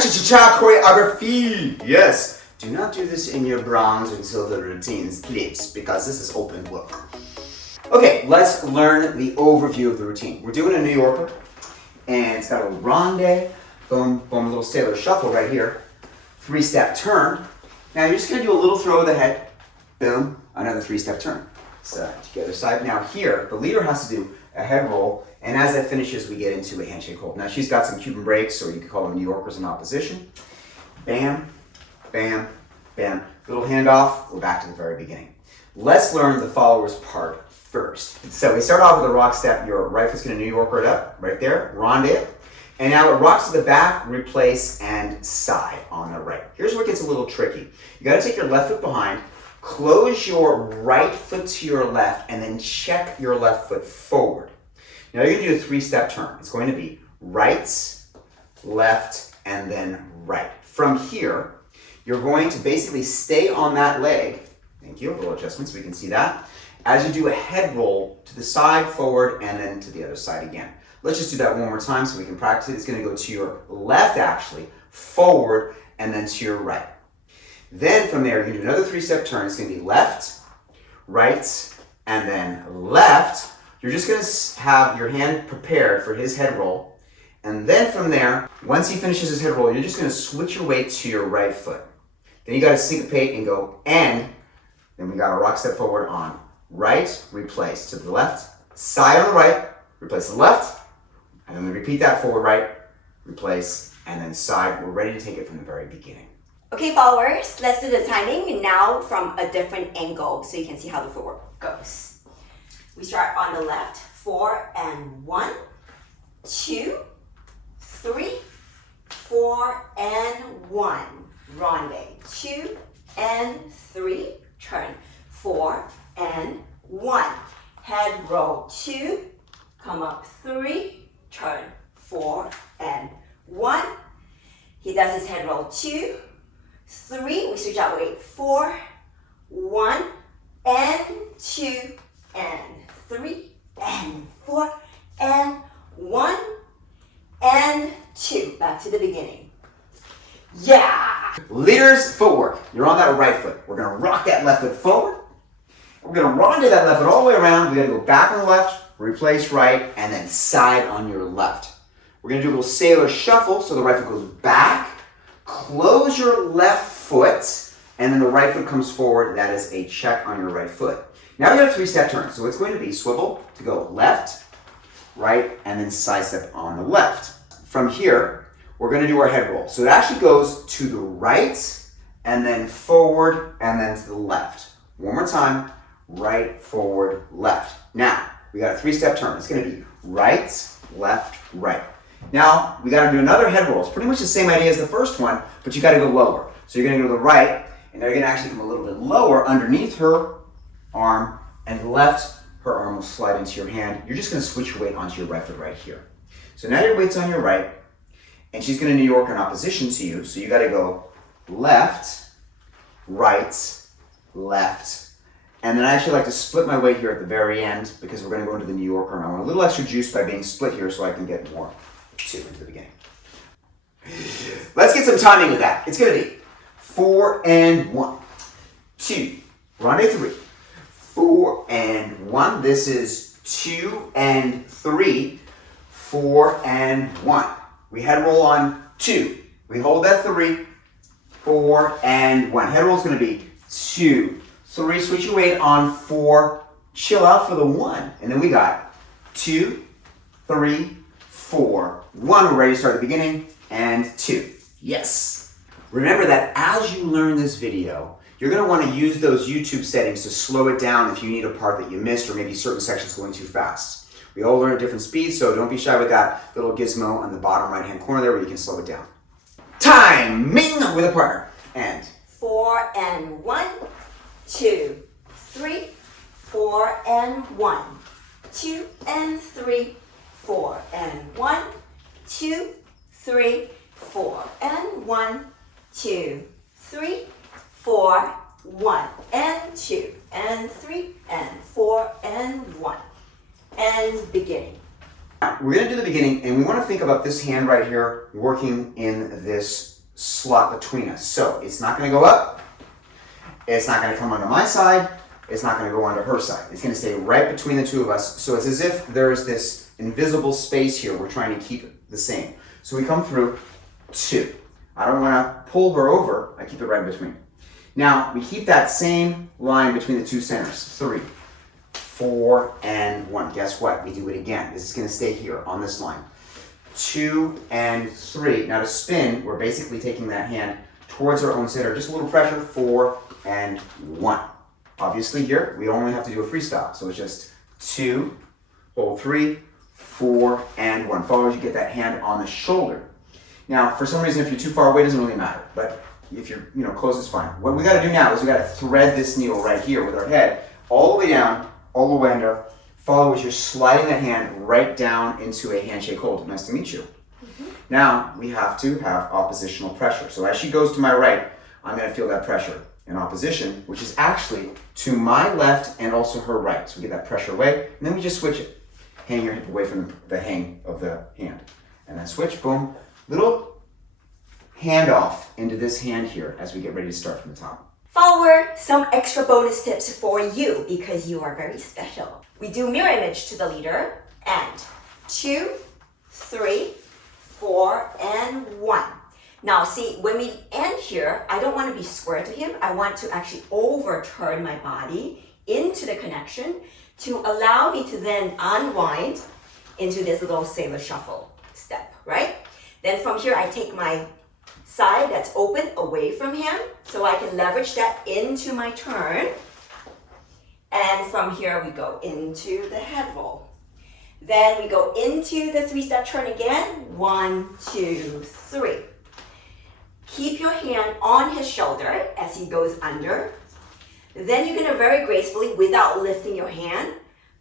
cha-cha-cha-cha choreography. Yes. Do not do this in your bronze or silver routines, please, because this is open work. Okay, let's learn the overview of the routine. We're doing a New Yorker, and it's got a ronde, boom, boom, a little sailor shuffle right here, 3-step turn. Now you're just gonna do a little throw of the head, boom, another 3-step turn. Side to the other side. Now here, the leader has to do a head roll, and as that finishes, we get into a handshake hold. Now she's got some Cuban breaks, or you could call them New Yorkers in opposition. Bam, bam, bam. Little handoff, we're back to the very beginning. Let's learn the followers part first. So we start off with a rock step. Your right foot's gonna New Yorker it up, right there, ronde it. And now it rocks to the back, replace, and side on the right. Here's where it gets a little tricky. You gotta take your left foot behind, close your right foot to your left, and then check your left foot forward. Now you're gonna do a 3-step turn. It's going to be right, left, and then right. From here, you're going to basically stay on that leg. Thank you, a little adjustment so we can see that. As you do a head roll to the side, forward, and then to the other side again. Let's just do that one more time so we can practice it. It's gonna go to your left actually, forward, and then to your right. Then from there, you're gonna do another 3-step turn. It's gonna be left, right, and then left. You're just gonna have your hand prepared for his head roll. And then from there, once he finishes his head roll, you're just gonna switch your weight to your right foot. Then you gotta syncopate and go and, then we got a rock step forward on right, replace to the left, side on the right, replace the left, and then we repeat that forward, right, replace, and then side. We're ready to take it from the very beginning. Okay, followers, let's do the timing now from a different angle so you can see how the footwork goes. We start on the left, 4 and 1, 2, 3, 4 and 1. Ronde, 2 and 3, turn, 4 and 1. Head roll, 2, come up 3, turn, 4 and 1. He does his head roll, 2, 3, we switch out weight, 4, 1, and 2, and 3, and 4, and 1, and 2. Back to the beginning. Yeah! Leader's footwork. You're on that right foot. We're gonna rock that left foot forward. We're gonna ronde that left foot all the way around. We're gonna go back on the left, replace right, and then side on your left. We're gonna do a little sailor shuffle, so the right foot goes back, close your left foot, and then the right foot comes forward. That is a check on your right foot. Now we got a 3-step turn. So it's going to be swivel to go left, right, and then side step on the left. From here, we're gonna do our head roll. So it actually goes to the right, and then forward, and then to the left. One more time, right, forward, left. Now, we got a 3-step turn. It's gonna be right, left, right. Now, we gotta do another head roll. It's pretty much the same idea as the first one, but you gotta go lower. So you're gonna go to the right, and now you're gonna actually come a little bit lower underneath her arm, and left, her arm will slide into your hand. You're just gonna switch your weight onto your right foot right here. So now your weight's on your right, and she's gonna New York in opposition to you, so you gotta go left, right, left, and then I actually like to split my weight here at the very end because we're gonna go into the New Yorker, and I want a little extra juice by being split here so I can get more 2 into the beginning. Let's get some timing with that. It's gonna be 4 and 1, 2, ronde 3, 4 and 1. This is 2 and 3, 4 and 1. We head roll on 2. We hold that 3, 4 and 1. Head roll is gonna be 2, 3, switch your weight on 4, chill out for the 1. And then we got 2, 3, 4, 1. We're ready to start at the beginning, and 2. Yes. Remember that as you learn this video, you're gonna wanna use those YouTube settings to slow it down if you need a part that you missed or maybe certain sections going too fast. We all learn at different speeds, so don't be shy with that little gizmo on the bottom right-hand corner there where you can slow it down. Timing with a partner. And 4 and 1, 2, 3, 4 and 1, 2 and 3, 4 and 1, 2, 3, 4 and 1, 2, 3, 4, 1 and 2 and 3 and 4 and 1 and beginning. We're going to do the beginning, and we want to think about this hand right here working in this slot between us. So it's not going to go up. It's not going to come onto my side. It's not going to go onto her side. It's going to stay right between the two of us. So it's as if there's this invisible space here we're trying to keep the same. So we come through 2. I don't want to pull her over. I keep it right in between. Now, we keep that same line between the two centers. 3, 4, and 1. Guess what? We do it again. This is going to stay here on this line. 2 and 3. Now to spin, we're basically taking that hand towards our own center. Just a little pressure. 4 and 1. Obviously here, we only have to do a freestyle. So it's just 2, hold 3, 4, and 1. Follow as you get that hand on the shoulder. Now, for some reason, if you're too far away, it doesn't really matter. But if you're close, it's fine. What we got to do now is we got to thread this needle right here with our head all the way down, all the way under. Follow as you're sliding that hand right down into a handshake hold. Nice to meet you. Now, we have to have oppositional pressure. So as she goes to my right, I'm going to feel that pressure in opposition, which is actually to my left and also her right. So we get that pressure away, and then we just switch it. Hang your hip away from the hang of the hand. And then switch, boom. Little handoff into this hand here as we get ready to start from the top. Follower, some extra bonus tips for you because you are very special. We do mirror image to the leader, and 2, 3, 4, and 1. Now see, when we end here, I don't want to be square to him. I want to actually overturn my body into the connection to allow me to then unwind into this little sailor shuffle step, right? Then from here, I take my side that's open away from him so I can leverage that into my turn. And from here, we go into the head roll. Then we go into the 3-step turn again. 1, 2, 3. Keep your hand on his shoulder as he goes under. Then you're gonna very gracefully, without lifting your hand,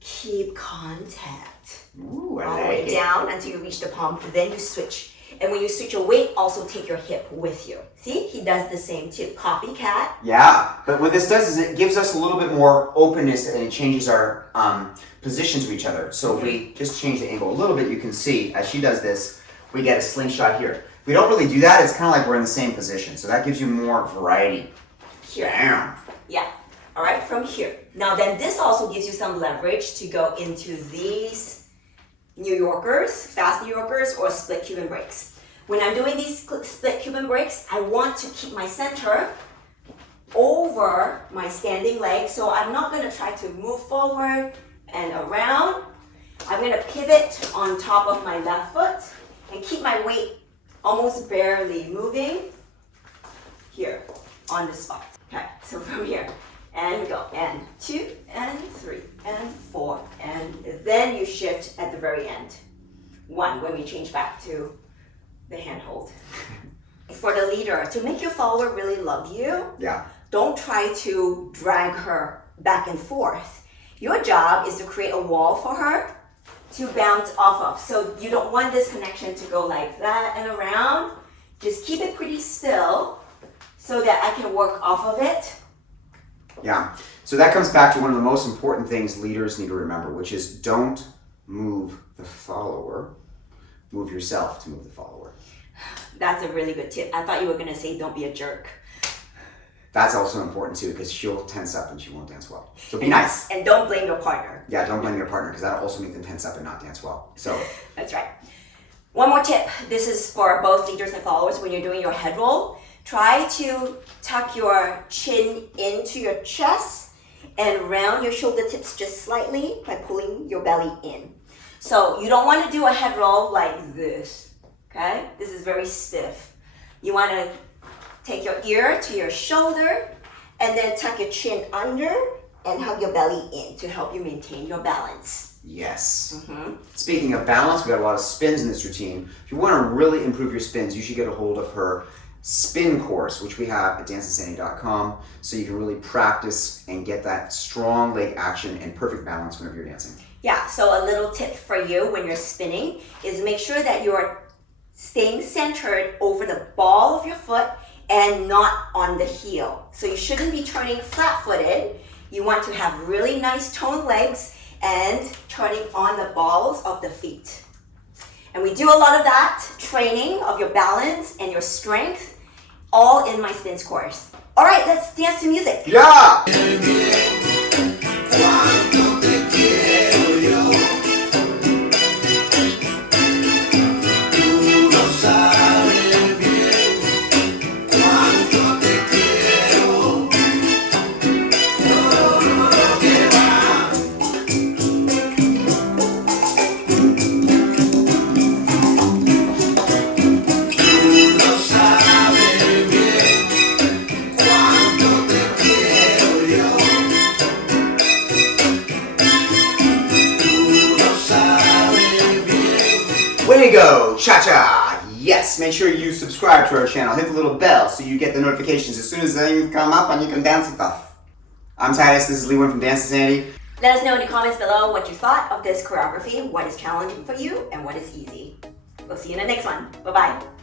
keep contact. Ooh, All the way down until you reach the palm. Then you switch. And when you switch your weight, also take your hip with you. See, he does the same too. Copycat. Yeah, but what this does is it gives us a little bit more openness and it changes our position to each other. So if we just change the angle a little bit, you can see as she does this, we get a slingshot here. If we don't really do that, it's kind of like we're in the same position. So that gives you more variety. Here. Bam. Yeah. All right, from here. Now then this also gives you some leverage to go into these New Yorkers, fast New Yorkers, or split Cuban breaks. When I'm doing these split Cuban breaks, I want to keep my center over my standing leg. So I'm not gonna try to move forward and around. I'm gonna pivot on top of my left foot and keep my weight almost barely moving here on the spot. Okay, so from here, and we go, and 2, and 3, and 4, and then you shift at the very end. 1, when we change back to the handhold. For the leader, to make your follower really love you, don't try to drag her back and forth. Your job is to create a wall for her to bounce off of. So you don't want this connection to go like that and around. Just keep it pretty still so that I can work off of it. Yeah, so that comes back to one of the most important things leaders need to remember, which is don't move the follower, move yourself to move the follower. That's a really good tip. I thought you were gonna say don't be a jerk. That's also important too, because she'll tense up and she won't dance well. So be nice. And don't blame your partner. Yeah, don't blame your partner, because that'll also make them tense up and not dance well. So that's right. One more tip. This is for both leaders and followers. When you're doing your head roll, try to tuck your chin into your chest and round your shoulder tips just slightly by pulling your belly in. So you don't want to do a head roll like this, okay? This is very stiff. You want to take your ear to your shoulder and then tuck your chin under and hug your belly in to help you maintain your balance. Yes. Speaking of balance, we got a lot of spins in this routine. If you want to really improve your spins, you should get a hold of her spin course, which we have at danceinsanity.com, so you can really practice and get that strong leg action and perfect balance whenever you're dancing. Yeah, so a little tip for you when you're spinning is make sure that you're staying centered over the ball of your foot and not on the heel. So you shouldn't be turning flat-footed. You want to have really nice toned legs and turning on the balls of the feet. And we do a lot of that training of your balance and your strength all in my spins course. All right, let's dance to music. Yeah! Way to go, cha-cha! Yes, make sure you subscribe to our channel, hit the little bell so you get the notifications as soon as things come up and you can dance with stuff. I'm Titus, this is Lee Wynn from Dance to Sandy. Let us know in the comments below what you thought of this choreography, what is challenging for you, and what is easy. We'll see you in the next one. Bye-bye.